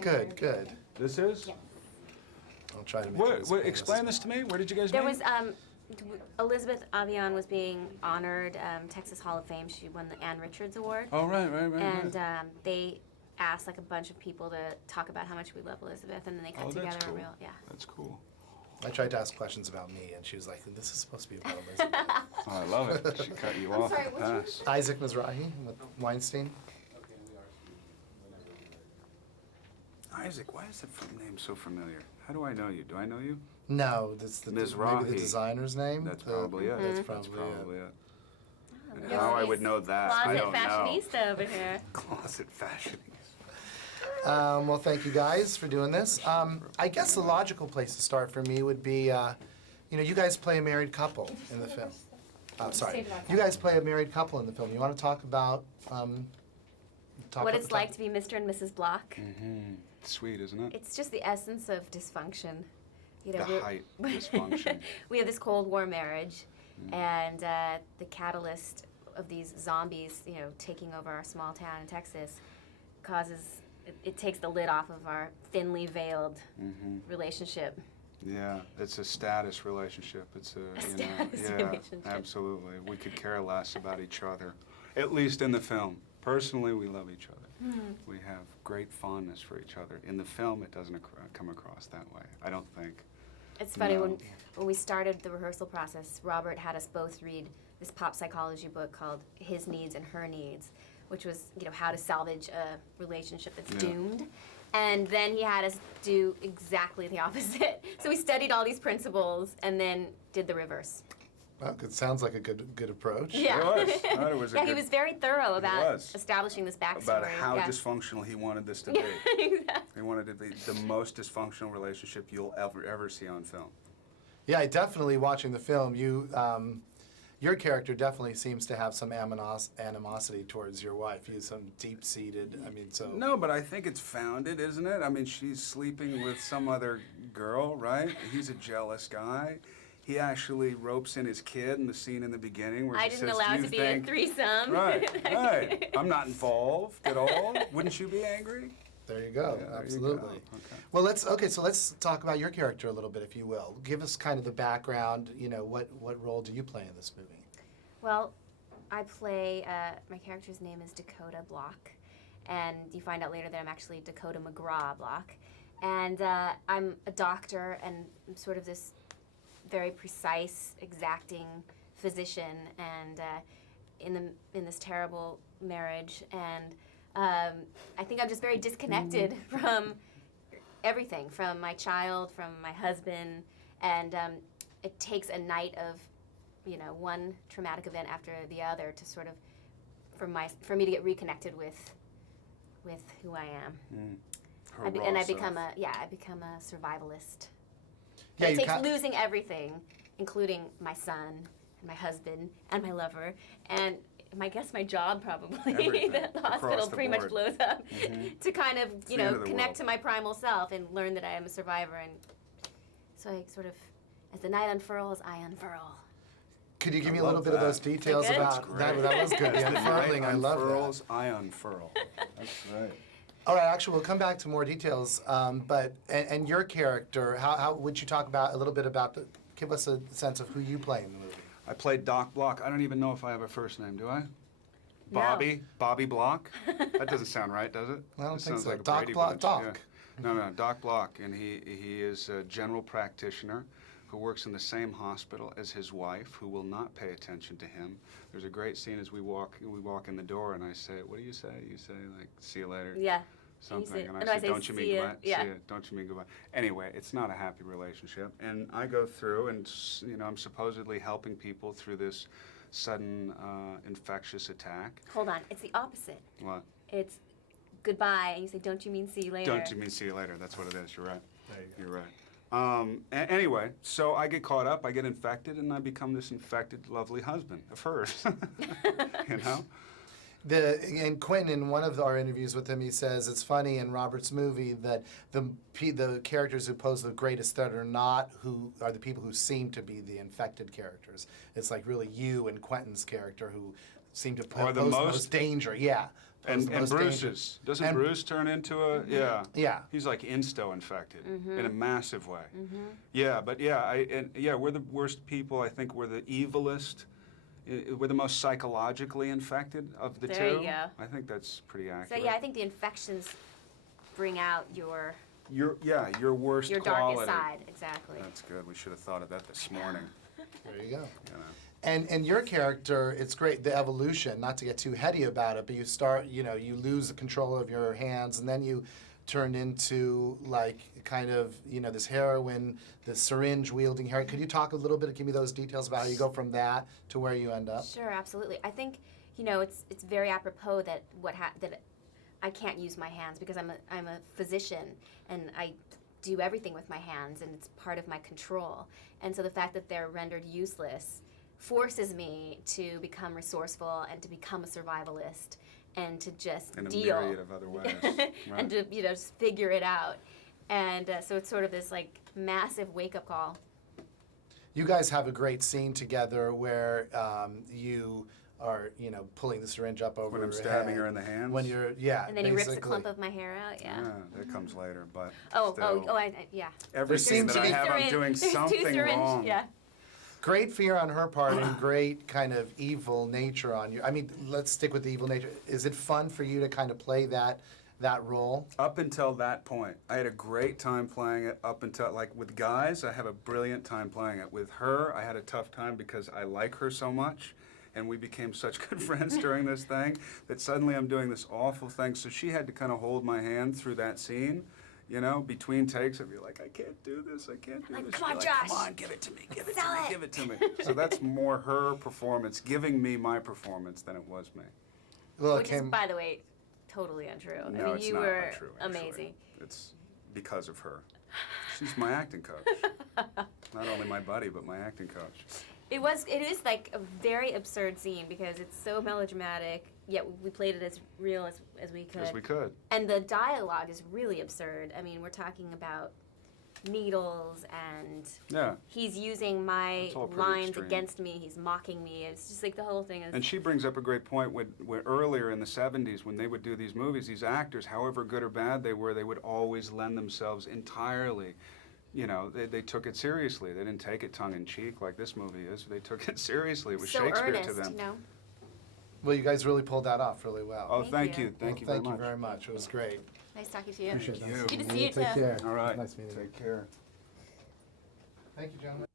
Good, good. This is? Yes. I'll try to make it as painless Explain as this to me. Where did you guys There meet? was, Elizabeth Avion was being honored, Texas Hall of Fame. She won the Ann Richards Award. Oh, right. And they asked like a bunch of people to talk about how much we love Elizabeth, and then they cut together that's cool. a real, yeah. That's cool. I tried to ask questions about me, and she was like, this is supposed to be about Elizabeth. Oh, I love it. She cut you off. sorry, at the what's pass. Isaac Mizrahi with Weinstein. Isaac, why is that name so familiar? How do I know you? Do I know you? No, that's the maybe Mizrahi. the designer's name. That's probably it. That's That's probably probably it. it. And Yes, how I he's would know that, I Closet don't know. fashionista over here. Closet fashionista. Well, thank you guys for doing this. I guess the logical place to start for me would be, you guys play a married couple in the film. Sorry, you guys play a married couple in the film. You want to talk about What it's like to be Mr. and Mrs. Block. Mm-hmm. Sweet, isn't it? It's just the essence of dysfunction. You know, The height of dysfunction. We have this Cold War marriage, and the catalyst of these zombies, taking over our small town in Texas, causes it takes the lid off of our thinly veiled relationship. Yeah, it's a status relationship. It's a status yeah, relationship. Absolutely. We could care less about each other, at least in the film. Personally, we love each other. We have great fondness for each other. In the film, it doesn't come across that way, I don't think. It's funny, No. when we started the rehearsal process, Robert had us both read this pop psychology book called His Needs and Her Needs, which was, how to salvage a relationship that's doomed. And then he had us do exactly the opposite. So we studied all these principles and then did the reverse. Well, it sounds like a good approach. Yeah. It was. It was a Yeah, he good- was very thorough about was. establishing this backstory. About how yeah. dysfunctional he wanted this to be. Exactly. He wanted it to be the most dysfunctional relationship you'll ever see on film. Yeah, definitely watching the film, your character definitely seems to have some animosity towards your wife. You have some deep-seated, No, but I think it's founded, isn't it? I mean, she's sleeping with some other girl, right? He's a jealous guy. He actually ropes in his kid in the scene in the beginning where I he didn't says, allow "Do it you to be think-" a threesome. Right. I'm not involved at all. Wouldn't you be angry? There you go, Yeah, there you absolutely. go. Okay. Well, let's talk about your character a little bit, if you will. Give us kind of the background, what role do you play in this movie? Well, I play, my character's name is Dakota Block, and you find out later that I'm actually Dakota McGraw Block. And I'm a doctor, and I'm sort of this very precise, exacting physician, and in this terrible marriage. And I think I'm just very disconnected from everything, from my child, from my husband, and it takes a night of one traumatic event after the other to sort of, for me to get reconnected with who I am. I become a survivalist. Yeah, It takes losing everything, including my son, and my husband, and my lover, and I guess my job probably. Everything. The hospital Across the pretty much board. blows up to kind of, the end of the connect world. to my primal self and learn that I am a survivor. And so I sort of, as the night unfurls, I unfurl. Could you give I me a little love bit of that. those details Good? about that? That was good. The As the unfurling, night I love that. unfurls, I unfurl. That's right. All right, actually, we'll come back to more details. But your character, how would you talk about a little bit about give us a sense of who you play in the movie? I played Doc Block. I don't even know if I have a first name, do I? No. Bobbie Block? That doesn't sound right, does it? I don't That think sounds so. like a Doc Brady Block, Bunch. Doc. Yeah. No, Doc Block, and he is a general practitioner who works in the same hospital as his wife, who will not pay attention to him. There's a great scene as we walk in the door, and I say, "What do you say?" You say, like, "See you later." Yeah. Something, and no, I say, "Don't you mean goodbye?" Yeah. See ya. Don't you mean goodbye? Anyway, it's not a happy relationship, and I go through, and I'm supposedly helping people through this sudden infectious attack. Hold on, it's the opposite. What? It's goodbye, and you say, "Don't you mean see you later?" Don't you mean see you later? That's what it is. You're right. There you go. You're right. Anyway, so I get caught up, I get infected, and I become this infected, lovely husband of hers. You know? And Quentin, in one of our interviews with him, he says it's funny in Robert's movie that the characters who pose the greatest threat are the people who seem to be the infected characters. It's like really you and Quentin's character who seem to pose the most danger. Yeah, And the most Bruce's. dangerous. Doesn't And- Bruce turn into a, yeah. Yeah. He's like insto-infected in a massive way. Mm-hmm. Yeah, but yeah, we're the worst people. I think we're the evilest. We're the most psychologically infected of the two. There you go. I think that's pretty So accurate. yeah, I think the infections bring out your Your worst your quality. darkest side. Exactly. That's good. We should have thought of that this morning. There you go. You know. And your character, it's great, the evolution, not to get too heady about it, but you start, you know, you lose the control of your hands, and then you turn into, like, kind of, you know, this heroine, this syringe-wielding heroine. Could you talk a little bit, give me those details about how you go from that to where you end up? Sure, absolutely. I think it's very apropos that that I can't use my hands because I'm a physician and I do everything with my hands and it's part of my control. And so the fact that they're rendered useless forces me to become resourceful and to become a survivalist and to just In a deal myriad of other ways. and to just figure it out. And so it's sort of this like massive wake-up call. You guys have a great scene together where you are, you know, pulling the syringe up over When I'm her stabbing head. her in the hand. When you're, yeah, And then he rips a basically. clump of my hair out. Yeah. that comes later, but Oh, still, yeah. every There scene seems that to I be- have, I'm Syringe- doing there's two something syringe- wrong. Yeah. Great fear on her part and great kind of evil nature on you. I mean, let's stick with the evil nature. Is it fun for you to kind of play that role? Up until that point, I had a great time playing it. Up until, like, with guys, I have a brilliant time playing it. With her, I had a tough time because I like her so much, and we became such good friends during this thing that suddenly I'm doing this awful thing. So she had to kind of hold my hand through that scene. You know, between takes, I'd be like, I can't do this, I can't do Like, this. come She'd on, be Josh. Come on, give it to me, give it to Sell me, it." give it to me. So that's more her performance, giving me my performance than it was me. Well, it Which is, came. by the way, totally untrue. I No, mean, it's you not were untrue, actually. amazing. It's because of her. She's my acting coach. Not only my buddy, but my acting coach. It is like a very absurd scene because it's so melodramatic, yet we played it as real as we could. As we could. And the dialogue is really absurd. I mean, we're talking about needles and Yeah. he's using my It's all pretty lines extreme. against me, he's mocking me. It's just like the whole thing is And she brings up a great point when earlier in the 70s, when they would do these movies, these actors, however good or bad they were, they would always lend themselves entirely. You know, they took it seriously. They didn't take it tongue-in-cheek like this movie is. They took it seriously. It was so Shakespeare earnest, to them. you know. Well, you guys really pulled that off really well. Oh, Thank thank you. you. Thank Well, you thank very you much. very much. It was great. Nice talking to you. Appreciate Thank this. you. Good to see you Take too. care. All right. Nice meeting you. Take care. Thank you, gentlemen.